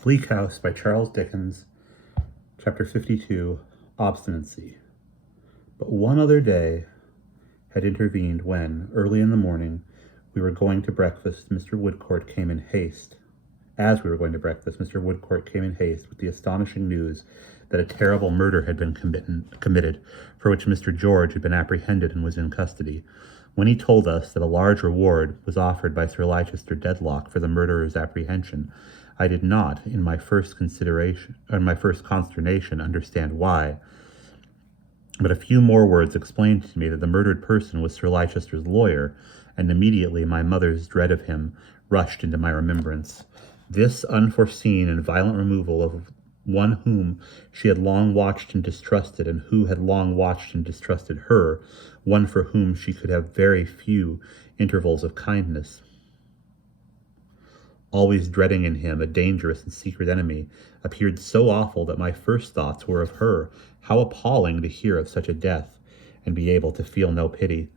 Bleak House by Charles Dickens, Chapter 52, Obstinacy. But one other day had intervened when, early in the morning, we were going to breakfast. Mr. Woodcourt came in haste. As we were going to breakfast, Mr. Woodcourt came in haste with the astonishing news that a terrible murder had been committed, for which Mr. George had been apprehended and was in custody. When he told us that a large reward was offered by Sir Leicester Dedlock for the murderer's apprehension, I did not, in my first consternation, understand why. But a few more words explained to me that the murdered person was Sir Leicester's lawyer, and immediately my mother's dread of him rushed into my remembrance. This unforeseen and violent removal of one whom she had long watched and distrusted, and who had long watched and distrusted her, one for whom she could have very few intervals of kindness, always dreading in him a dangerous and secret enemy, appeared so awful that my first thoughts were of her. How appalling to hear of such a death, and be able to feel no pity.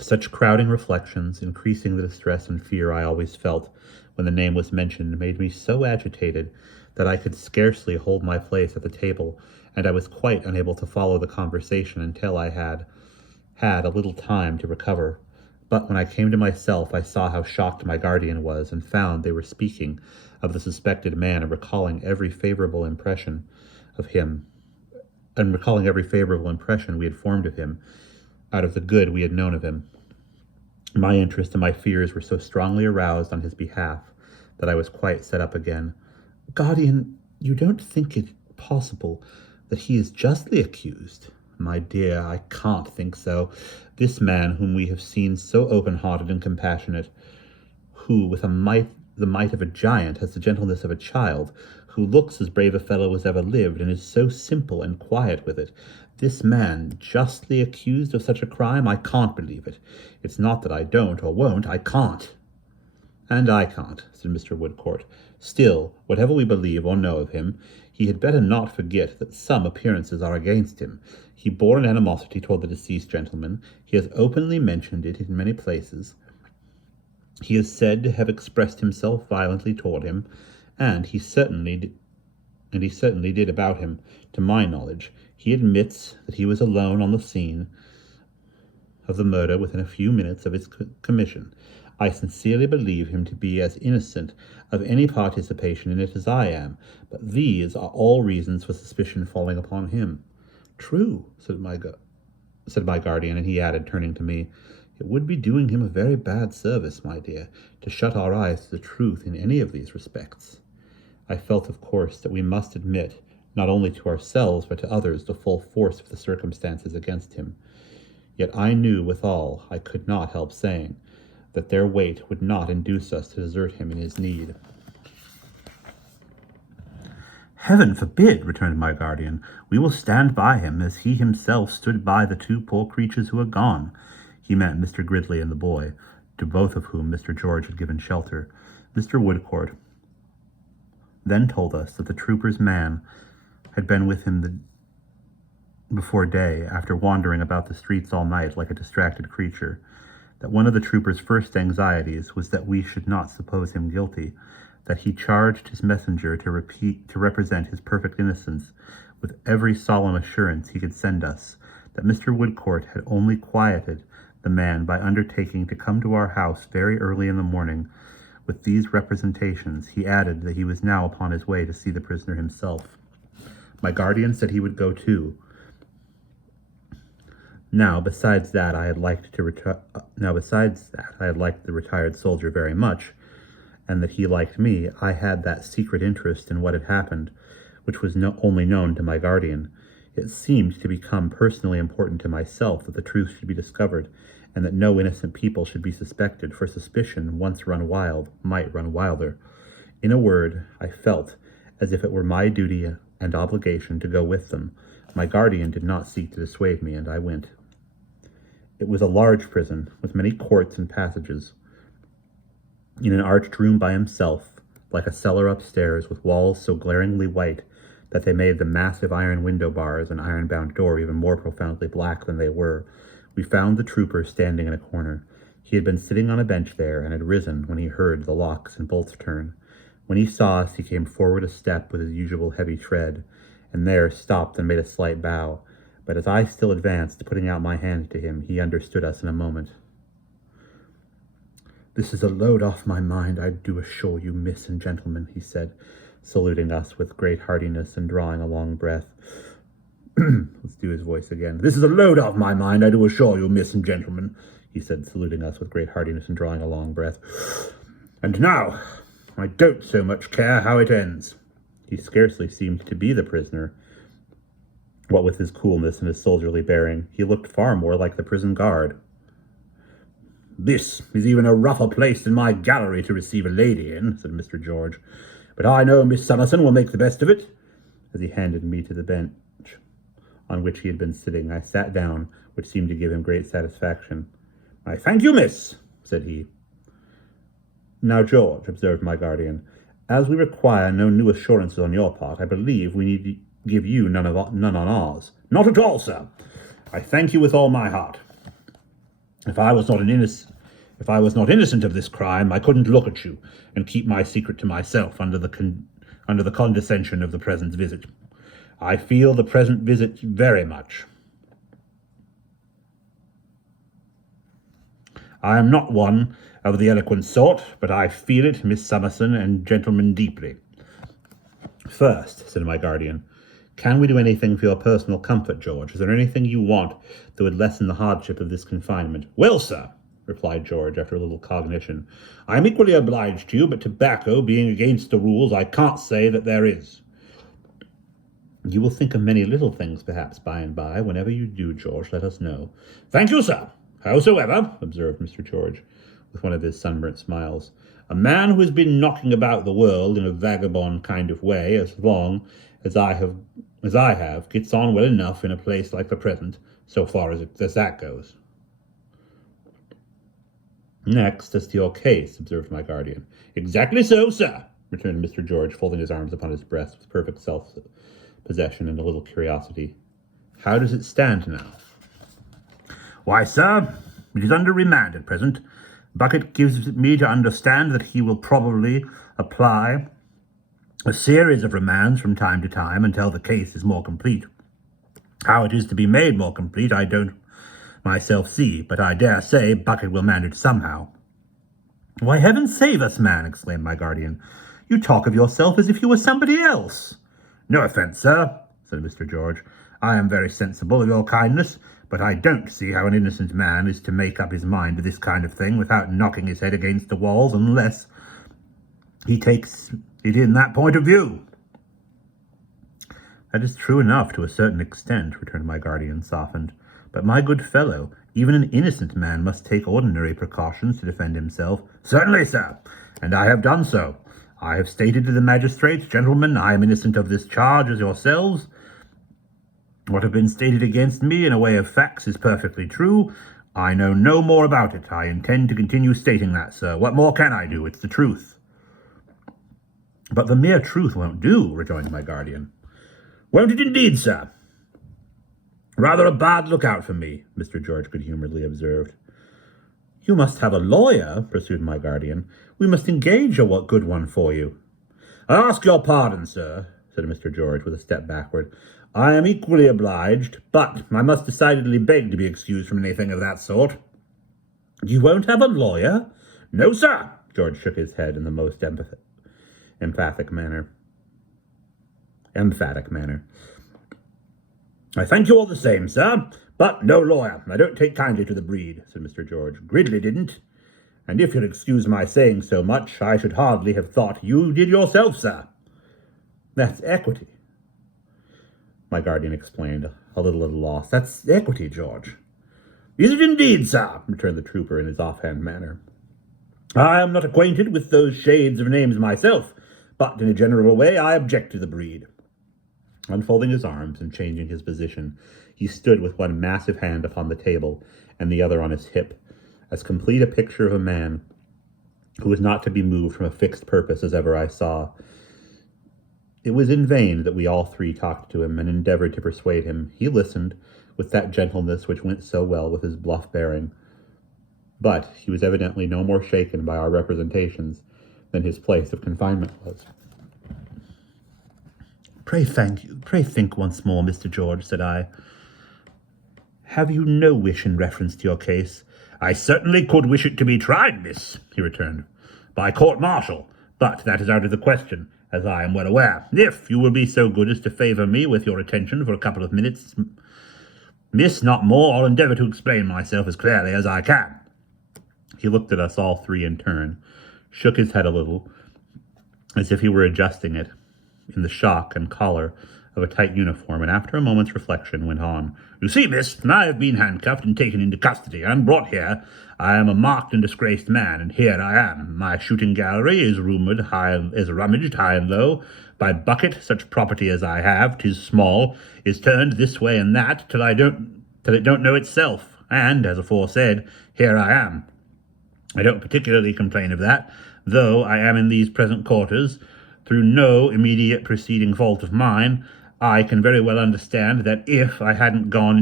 Such crowding reflections, increasing the distress and fear I always felt when the name was mentioned, made me so agitated that I could scarcely hold my place at the table, and I was quite unable to follow the conversation until I had a little time to recover. But when I came to myself, I saw how shocked my guardian was, and found they were speaking of the suspected man and recalling every favorable impression we had formed of him, out of the good we had known of him. My interest and my fears were so strongly aroused on his behalf that I was quite set up again. "Guardian, you don't think it possible that he is justly accused?" "My dear, I can't think so. This man whom we have seen so open-hearted and compassionate, who with the might of a giant has the gentleness of a child, who looks as brave a fellow as ever lived, and is so simple and quiet with it, this man justly accused of such a crime? I can't believe it. It's not that I don't or won't, I can't." "And I can't," said Mr. Woodcourt. "Still, whatever we believe or know of him, he had better not forget that some appearances are against him. He bore an animosity toward the deceased gentleman. He has openly mentioned it in many places. He is said to have expressed himself violently toward him, and he certainly did about him, to my knowledge. He admits that he was alone on the scene of the murder within a few minutes of its commission. I sincerely believe him to be as innocent of any participation in it as I am, but these are all reasons for suspicion falling upon him." "True," said my guardian, and he added, turning to me, "It would be doing him a very bad service, my dear, to shut our eyes to the truth in any of these respects." I felt, of course, that we must admit, not only to ourselves but to others, the full force of the circumstances against him. Yet I knew, withal, I could not help saying, that their weight would not induce us to desert him in his need. "Heaven forbid," returned my guardian. "We will stand by him as he himself stood by the two poor creatures who are gone." He meant Mr. Gridley and the boy, to both of whom Mr. George had given shelter. Mr. Woodcourt then told us that the trooper's man had been with him before day, after wandering about the streets all night like a distracted creature, that one of the trooper's first anxieties was that we should not suppose him guilty, that he charged his messenger to represent his perfect innocence with every solemn assurance he could send us, that Mr. Woodcourt had only quieted the man by undertaking to come to our house very early in the morning. With these representations, he added that he was now upon his way to see the prisoner himself. My guardian said he would go too. Now, besides that, I had liked the retired soldier very much, and that he liked me. I had that secret interest in what had happened, which was only known to my guardian. It seemed to become personally important to myself that the truth should be discovered, and that no innocent people should be suspected, for suspicion, once run wild, might run wilder. In a word, I felt as if it were my duty and obligation to go with them. My guardian did not seek to dissuade me, and I went. It was a large prison, with many courts and passages. In an arched room by himself, like a cellar upstairs, with walls so glaringly white that they made the massive iron window bars and iron-bound door even more profoundly black than they were, we found the trooper standing in a corner. He had been sitting on a bench there, and had risen when he heard the locks and bolts turn. When he saw us, he came forward a step with his usual heavy tread, and there stopped and made a slight bow. But as I still advanced, putting out my hand to him, he understood us in a moment. "This is a load off my mind, I do assure you, miss and gentlemen," he said, saluting us with great heartiness and drawing a long breath. Let's do his voice again. "This is a load off my mind, I do assure you, miss and gentlemen," he said, saluting us with great heartiness and drawing a long breath. "And now, I don't so much care how it ends." He scarcely seemed to be the prisoner. What with his coolness and his soldierly bearing, he looked far more like the prison guard. "This is even a rougher place than my gallery to receive a lady in," said Mr. George. "But I know Miss Summerson will make the best of it." As he handed me to the bench on which he had been sitting, I sat down, which seemed to give him great satisfaction. "I thank you, miss," said he. "Now, George," observed my guardian, "as we require no new assurances on your part, I believe we need give you none on ours." "Not at all, sir. I thank you with all my heart. If I was not innocent of this crime, I couldn't look at you and keep my secret to myself under the condescension of the present visit. I feel the present visit very much. I am not one of the eloquent sort, but I feel it, Miss Summerson and gentlemen, deeply." "First," said my guardian, "can we do anything for your personal comfort, George? Is there anything you want that would lessen the hardship of this confinement?" "Well, sir," replied George, after a little cognition, "I am equally obliged to you, but tobacco being against the rules, I can't say that there is." "You will think of many little things, perhaps, by and by. Whenever you do, George, let us know." "Thank you, sir. Howsoever," observed Mr. George, with one of his sunburnt smiles, "a man who has been knocking about the world in a vagabond kind of way as long as I have gets on well enough in a place like the present, so far as that goes." "Next, as to your case," observed my guardian. "Exactly so, sir," returned Mr. George, folding his arms upon his breast with perfect self-possession and a little curiosity. "How does it stand now?" "Why, sir, it is under remand at present. Bucket gives me to understand that he will probably apply a series of remands from time to time until the case is more complete. How it is to be made more complete I don't myself see, but I dare say Bucket will manage somehow." "Why, heaven save us, man!" exclaimed my guardian. "You talk of yourself as if you were somebody else." "No offence, sir," said Mr. George. "I am very sensible of your kindness, but I don't see how an innocent man is to make up his mind to this kind of thing without knocking his head against the walls, unless he takes it in that point of view." "That is true enough to a certain extent," returned my guardian, softened. "But, my good fellow, even an innocent man must take ordinary precautions to defend himself." "Certainly, sir, and I have done so. I have stated to the magistrates, 'Gentlemen, I am innocent of this charge as yourselves. What have been stated against me in a way of facts is perfectly true. I know no more about it. I intend to continue stating that, sir. What more can I do? It's the truth." "But the mere truth won't do," rejoined my guardian. "Won't it indeed, sir? Rather a bad lookout for me," Mr. George good-humoredly observed. "You must have a lawyer," pursued my guardian. "We must engage a good one for you." "I ask your pardon, sir," said Mr. George, with a step backward. "I am equally obliged, but I must decidedly beg to be excused from anything of that sort." "You won't have a lawyer?" "No, sir." George shook his head in the most emphatic manner. "I thank you all the same, sir, but no lawyer. I don't take kindly to the breed," said Mr. George. "Gridley didn't. And if you'll excuse my saying so much, I should hardly have thought you did yourself, sir." "That's equity," my guardian explained, a little at a loss. "That's equity, George." "Is it indeed, sir?" returned the trooper in his offhand manner. "I am not acquainted with those shades of names myself, but in a general way I object to the breed." Unfolding his arms and changing his position, he stood with one massive hand upon the table and the other on his hip, as complete a picture of a man who was not to be moved from a fixed purpose as ever I saw. It was in vain that we all three talked to him and endeavored to persuade him. He listened with that gentleness which went so well with his bluff bearing. But he was evidently no more shaken by our representations than his place of confinement was. "Pray thank you. Pray think once more, Mr. George," said I. "Have you no wish in reference to your case?" "I certainly could wish it to be tried, miss," he returned, "by court-martial, but that is out of the question, as I am well aware. If you will be so good as to favour me with your attention for a couple of minutes, miss, not more, I'll endeavour to explain myself as clearly as I can." He looked at us all three in turn, shook his head a little, as if he were adjusting it in the shock and collar of a tight uniform, and after a moment's reflection went on. "You see, miss, I have been handcuffed and taken into custody, and brought here. I am a marked and disgraced man, and here I am. My shooting gallery is rumored rummaged high and low by Bucket. Such property as I have, 'tis small, is turned this way and that till it don't know itself. And, as aforesaid, here I am. I don't particularly complain of that, though I am in these present quarters through no immediate preceding fault of mine. I can very well understand that if I hadn't gone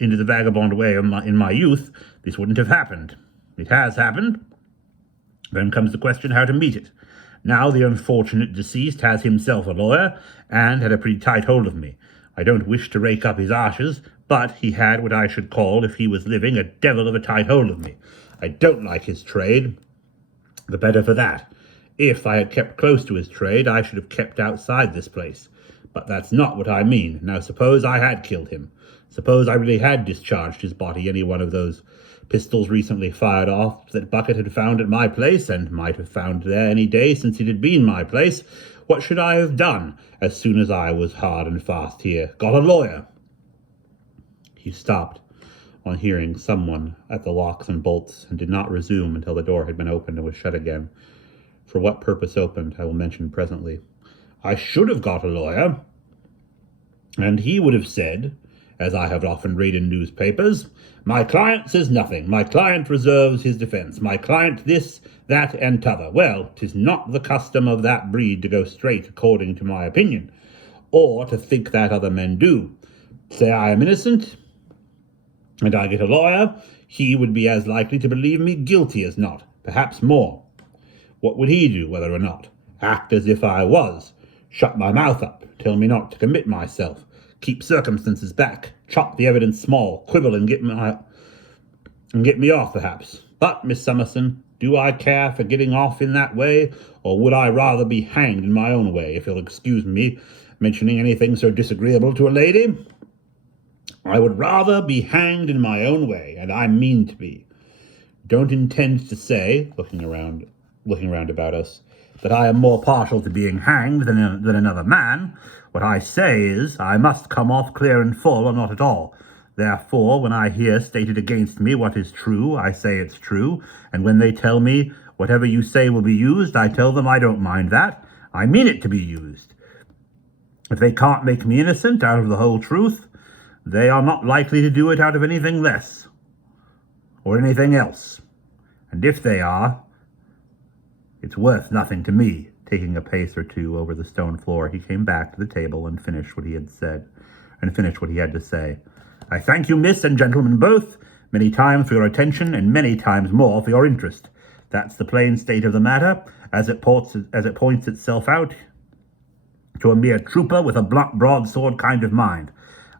into the vagabond way in my youth, this wouldn't have happened. It has happened. Then comes the question how to meet it. Now the unfortunate deceased has himself a lawyer, and had a pretty tight hold of me. I don't wish to rake up his ashes, but he had what I should call, if he was living, a devil of a tight hold of me. I don't like his trade. The better for that. If I had kept close to his trade, I should have kept outside this place. But that's not what I mean. Now suppose I had killed him. Suppose I really had discharged his body, any one of those pistols recently fired off that Bucket had found at my place, and might have found there any day since it had been my place. What should I have done as soon as I was hard and fast here? Got a lawyer." He stopped on hearing someone at the locks and bolts, and did not resume until the door had been opened and was shut again. For what purpose opened, I will mention presently. "I should have got a lawyer, and he would have said, as I have often read in newspapers, 'My client says nothing. My client reserves his defence. My client this, that, and t'other.' Well, 'tis not the custom of that breed to go straight according to my opinion, or to think that other men do. Say I am innocent, and I get a lawyer, he would be as likely to believe me guilty as not, perhaps more. What would he do, whether or not? Act as if I was. Shut my mouth up, tell me not to commit myself, keep circumstances back, chop the evidence small, quibble and get me off, perhaps. But, Miss Summerson, do I care for getting off in that way, or would I rather be hanged in my own way, if you'll excuse me mentioning anything so disagreeable to a lady? I would rather be hanged in my own way, and I mean to be. Don't intend to say," looking around about us, "that I am more partial to being hanged than another man. What I say is, I must come off clear and full, or not at all. Therefore, when I hear stated against me what is true, I say it's true, and when they tell me whatever you say will be used, I tell them I don't mind that. I mean it to be used. If they can't make me innocent out of the whole truth, they are not likely to do it out of anything less, or anything else. And if they are, it's worth nothing to me." Taking a pace or two over the stone floor, he came back to the table and finished what he had to say. "I thank you, miss and gentlemen both, many times for your attention, and many times more for your interest. That's the plain state of the matter, as it points itself out to a mere trooper with a blunt broadsword kind of mind.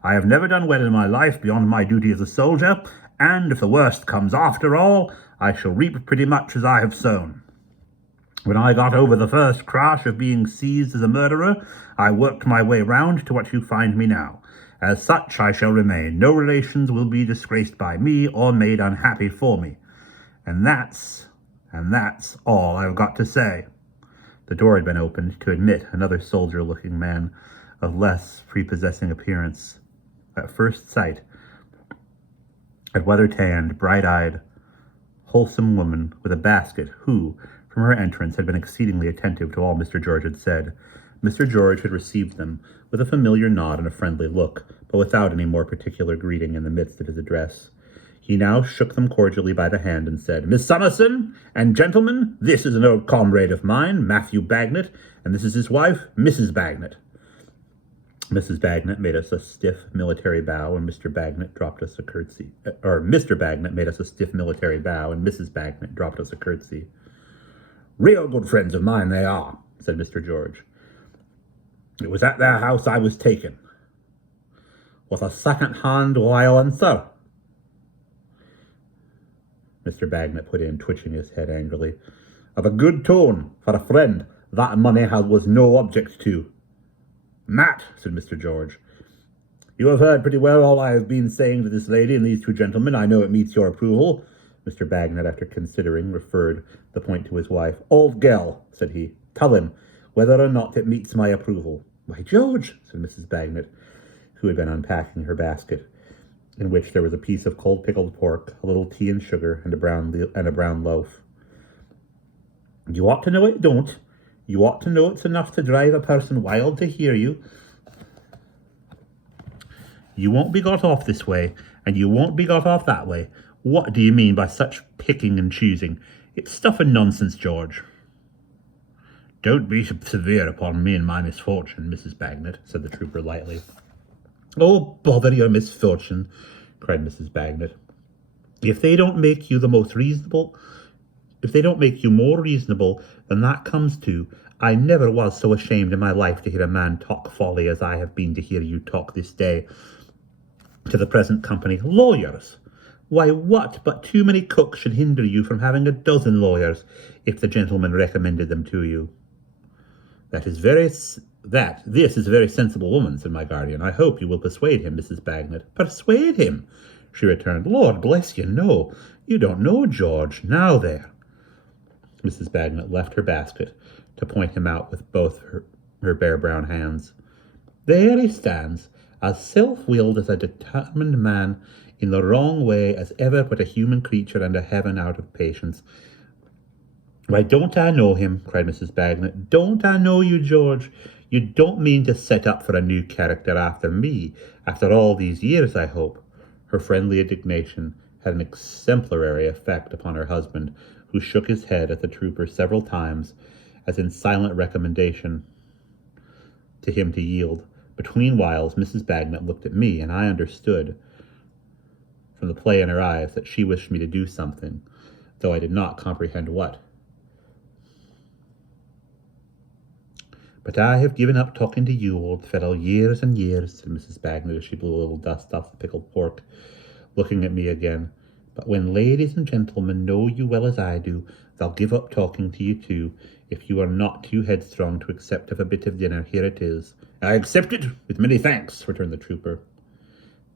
I have never done well in my life beyond my duty as a soldier, and if the worst comes after all, I shall reap pretty much as I have sown. When I got over the first crash of being seized as a murderer, I worked my way round to what you find me now. As such I shall remain. No relations will be disgraced by me or made unhappy for me. And that's all I've got to say." The door had been opened to admit another soldier-looking man of less prepossessing appearance. At first sight, a weather-tanned, bright-eyed, wholesome woman with a basket, who, from her entrance, had been exceedingly attentive to all Mr. George had said. Mr. George had received them with a familiar nod and a friendly look, but without any more particular greeting in the midst of his address. He now shook them cordially by the hand and said, "Miss Summerson and gentlemen, this is an old comrade of mine, Matthew Bagnet, and this is his wife, Mrs. Bagnet." Mrs. Bagnet made us a stiff military bow, and Mr. Bagnet dropped us a curtsy. Mr. Bagnet made us a stiff military bow, and Mrs. Bagnet dropped us a curtsy. Real good friends of mine they are, said Mr. George. It was at their house I was taken. With a second-hand violin, sir? Mr. Bagnet put in, twitching his head angrily. Of a good tone, for a friend, that money was no object to. Matt, said Mr. George, you have heard pretty well all I have been saying to this lady and these two gentlemen. I know it meets your approval. Mr. Bagnet, after considering, referred the point to his wife. Old girl, said he, tell him whether or not it meets my approval. Why, George, said Mrs. Bagnet, who had been unpacking her basket, in which there was a piece of cold pickled pork, a little tea and sugar, and a brown loaf. You ought to know it don't. You ought to know it's enough to drive a person wild to hear you. You won't be got off this way, and you won't be got off that way. What do you mean by such picking and choosing? It's stuff and nonsense, George. Don't be severe upon me and my misfortune, Mrs. Bagnet, said the trooper lightly. Oh, bother your misfortune, cried Mrs. Bagnet. If they don't make you more reasonable than that comes to, I never was so ashamed in my life to hear a man talk folly as I have been to hear you talk this day. To the present company, lawyers! Why, what but too many cooks should hinder you from having a dozen lawyers, if the gentleman recommended them to you? This is a very sensible woman, said my guardian. I hope you will persuade him, Mrs. Bagnet. Persuade him? She returned. Lord bless you, no. You don't know, George. Now there. Mrs. Bagnet left her basket to point him out with both her bare brown hands. There he stands, as self-willed as a determined man in the wrong way as ever put a human creature under heaven out of patience. Why, don't I know him? Cried Mrs. Bagnet. Don't I know you, George? You don't mean to set up for a new character after me, after all these years, I hope. Her friendly indignation had an exemplary effect upon her husband, who shook his head at the trooper several times, as in silent recommendation to him to yield. Between whiles, Mrs. Bagnet looked at me, and I understood from the play in her eyes that she wished me to do something, though I did not comprehend what. But I have given up talking to you, old fellow, years and years, said Mrs. Bagnet as she blew a little dust off the pickled pork, looking at me again. But when ladies and gentlemen know you well as I do, they'll give up talking to you too, if you are not too headstrong to accept of a bit of dinner. Here it is. I accept it, with many thanks, returned the trooper.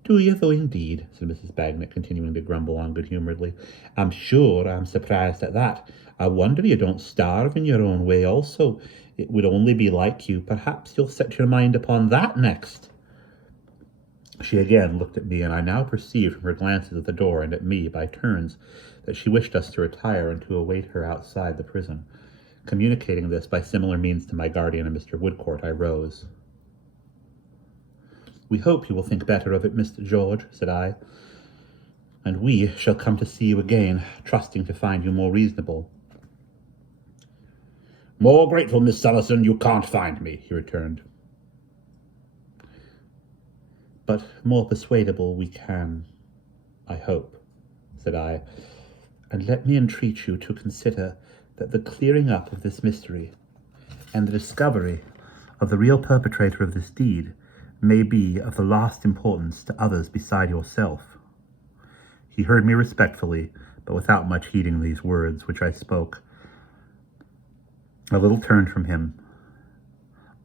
Do you, though, indeed, said Mrs. Bagnet, continuing to grumble on good-humouredly. I'm sure I'm surprised at that. I wonder you don't starve in your own way also. It would only be like you. Perhaps you'll set your mind upon that next. She again looked at me, and I now perceived from her glances at the door and at me by turns that she wished us to retire and to await her outside the prison. Communicating this by similar means to my guardian and Mr. Woodcourt, I rose. We hope you will think better of it, Mr. George, said I, and we shall come to see you again, trusting to find you more reasonable. More grateful, Miss Summerson, you can't find me, he returned. But more persuadable we can, I hope, said I, and let me entreat you to consider that the clearing up of this mystery and the discovery of the real perpetrator of this deed may be of the last importance to others beside yourself. He heard me respectfully, but without much heeding these words which I spoke. A little turned from him.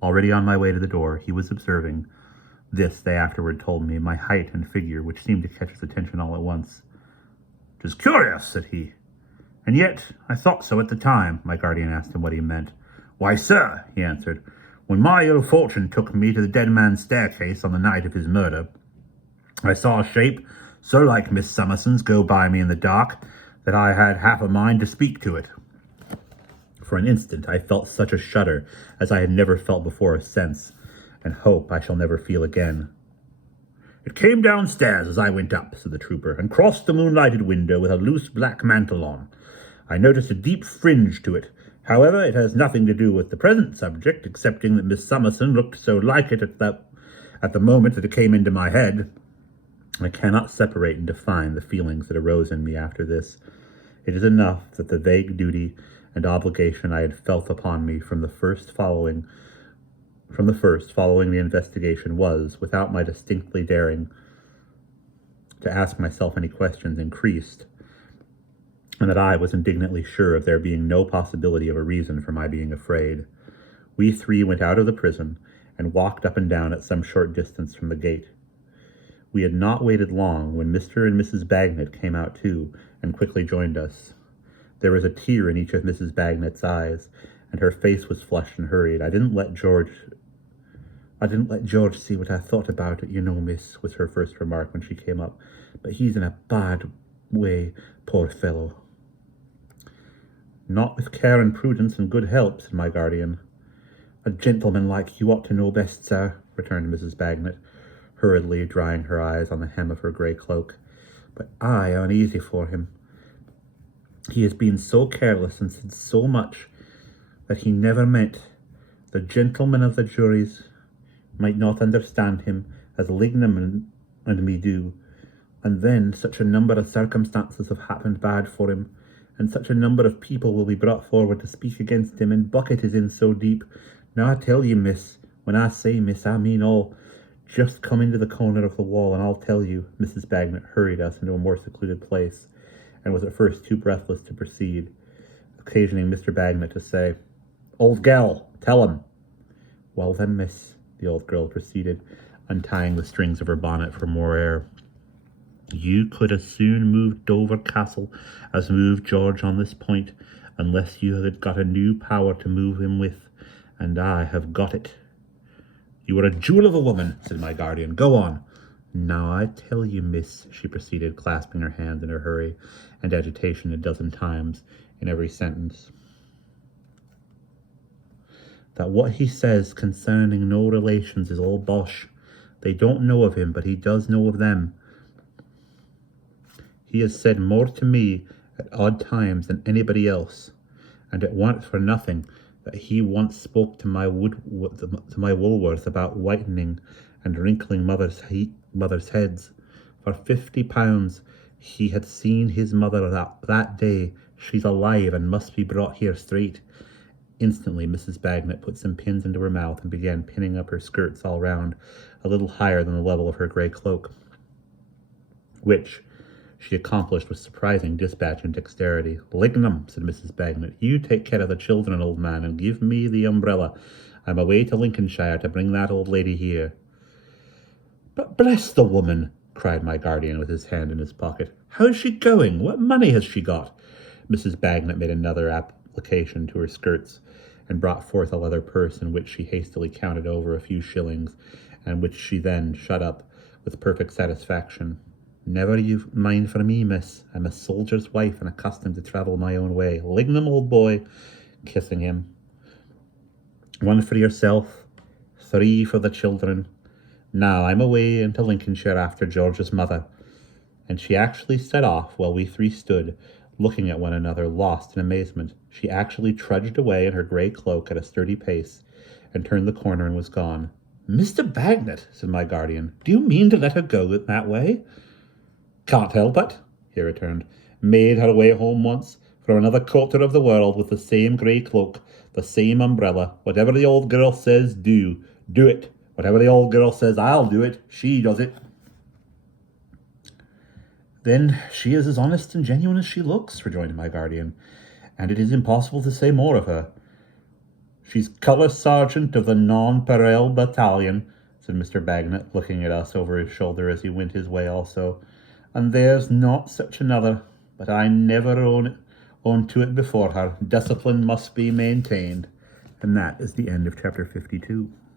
Already on my way to the door, he was observing, this they afterward told me, my height and figure, which seemed to catch his attention all at once. "'Tis curious," said he. "And yet I thought so at the time." My guardian asked him what he meant. "Why, sir," he answered, "when my ill fortune took me to the dead man's staircase on the night of his murder, I saw a shape so like Miss Summerson's go by me in the dark that I had half a mind to speak to it. For an instant I felt such a shudder as I had never felt before or since, and hope I shall never feel again. It came downstairs as I went up," said the trooper, "and crossed the moonlighted window with a loose black mantle on. I noticed a deep fringe to it. However, it has nothing to do with the present subject, excepting that Miss Summerson looked so like it at the moment that it came into my head. I cannot separate and define the feelings that arose in me after this. It is enough that the vague duty and obligation I had felt upon me from the first following the investigation was, without my distinctly daring to ask myself any questions, increased, and that I was indignantly sure of there being no possibility of a reason for my being afraid. We three went out of the prison and walked up and down at some short distance from the gate. We had not waited long when Mr. and Mrs. Bagnet came out too, and quickly joined us. There was a tear in each of Mrs. Bagnet's eyes, and her face was flushed and hurried. I didn't let George see what I thought about it, you know, miss, was her first remark when she came up. But he's in a bad way, poor fellow. Not with care and prudence and good help, said my guardian. A gentleman like you ought to know best, sir, returned Mrs. Bagnet, hurriedly drying her eyes on the hem of her grey cloak. But I am uneasy for him. He has been so careless and said so much that he never meant. The gentlemen of the juries might not understand him as Lignum and me do. And then such a number of circumstances have happened bad for him, and such a number of people will be brought forward to speak against him, and Bucket is in so deep. Now I tell you, miss, when I say miss, I mean all. Just come into the corner of the wall, and I'll tell you. Mrs. Bagnet hurried us into a more secluded place, and was at first too breathless to proceed, occasioning Mr. Bagnet to say, Old gal, tell him. Well then, miss, the old girl proceeded, untying the strings of her bonnet for more air. You could as soon move Dover Castle as move George on this point, unless you had got a new power to move him with, and I have got it. You are a jewel of a woman, said my guardian. Go on. Now I tell you, miss, she proceeded, clasping her hands in her hurry and agitation 12 times in every sentence, that what he says concerning no relations is all bosh. They don't know of him, but he does know of them. He has said more to me at odd times than anybody else, and it warn't for nothing that he once spoke to my Woolworth about whitening and wrinkling mother's heads. For £50 he had seen his mother that day. She's alive and must be brought here straight. Instantly Mrs. Bagnet put some pins into her mouth and began pinning up her skirts all round, a little higher than the level of her grey cloak, which she accomplished with surprising dispatch and dexterity. Lignum, said Mrs. Bagnet, you take care of the children, old man, and give me the umbrella. I'm away to Lincolnshire to bring that old lady here. But bless the woman, cried my guardian with his hand in his pocket. How's she going? What money has she got? Mrs. Bagnet made another application to her skirts, and brought forth a leather purse in which she hastily counted over a few shillings, and which she then shut up with perfect satisfaction. Never you mind for me, miss. I'm a soldier's wife and accustomed to travel my own way. Lignum, old boy, kissing him. 1 for yourself, 3 for the children. Now I'm away into Lincolnshire after George's mother. And she actually set off while we three stood, looking at one another, lost in amazement. She actually trudged away in her grey cloak at a sturdy pace, and turned the corner and was gone. Mr. Bagnet, said my guardian, do you mean to let her go that way? Can't help it, he returned. Made her way home once, from another quarter of the world, with the same grey cloak, the same umbrella. Whatever the old girl says, do it. Whatever the old girl says, I'll do it. She does it. Then she is as honest and genuine as she looks, rejoined my guardian, and it is impossible to say more of her. She's colour sergeant of the Nonpareil Battalion, said Mr. Bagnet, looking at us over his shoulder as he went his way also. And there's not such another, but I never own to it before her. Discipline must be maintained. And that is the end of chapter 52.